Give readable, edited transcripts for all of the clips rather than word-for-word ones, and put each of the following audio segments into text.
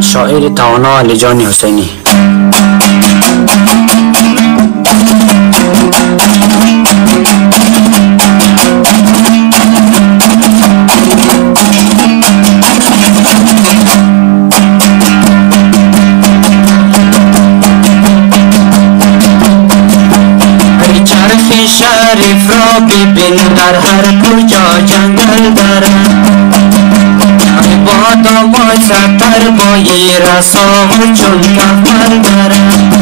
شاعر توانا علی جان حسینی. شریف را ببین در هر کجا جنگل دارد، ای بادا مای ستر بایی رسا و چون کفل دارد،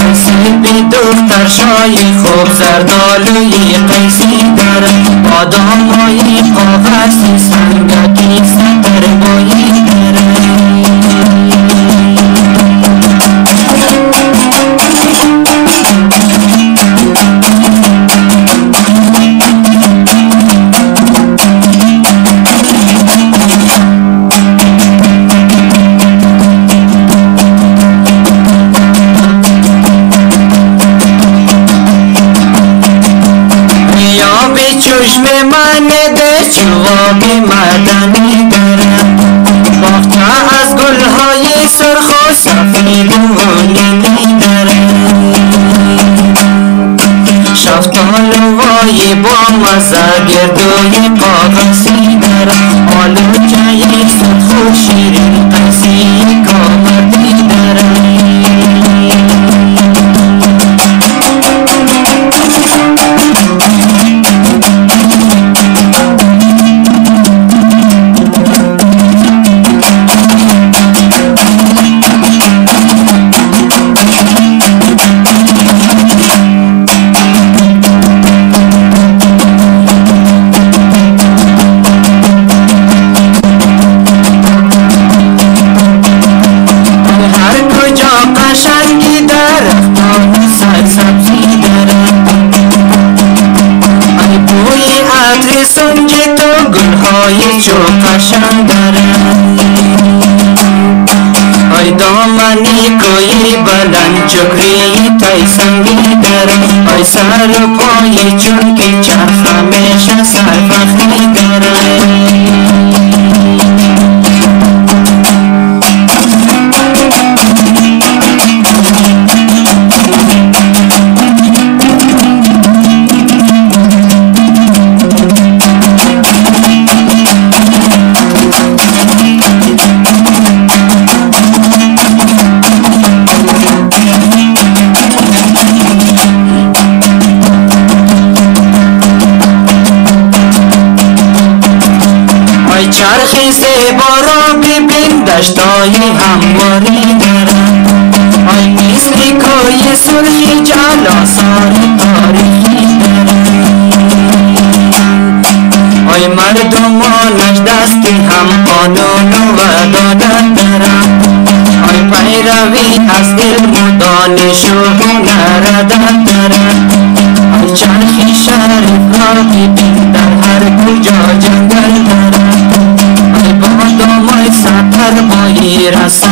ای سیبی دختر شای خوب زردالوی قیسی دارد، بادا مای قاقسی سنگکی ستر بایی دارد. چشم من ده جواب مدنی دارم، باغچه از گلهای سرخ و سفید و نیلی دارم، شفتال وای با مزه گردوی قاقسی دارم، آلوچه سرخ و شیرین قیسی کامردی دارم. چو قشنگ دارد، ای دامنی کوی بلند چکری تای سنگی دارد، ای سر و پای چون که چرخ همیشه سرفخری دارد. چرخی زیبا را ببین دشتای همواری دارد، ای مثل کوی سرخی جلاسار تاریخی دارد، ای مردمانش دستی هم قانون و عدالت دارد، ای پیروی از علم و دانش و هنر ادب دارد، ای چرخی شریف را ببین در هر کجا جنگل دارد، ستر بایی رسا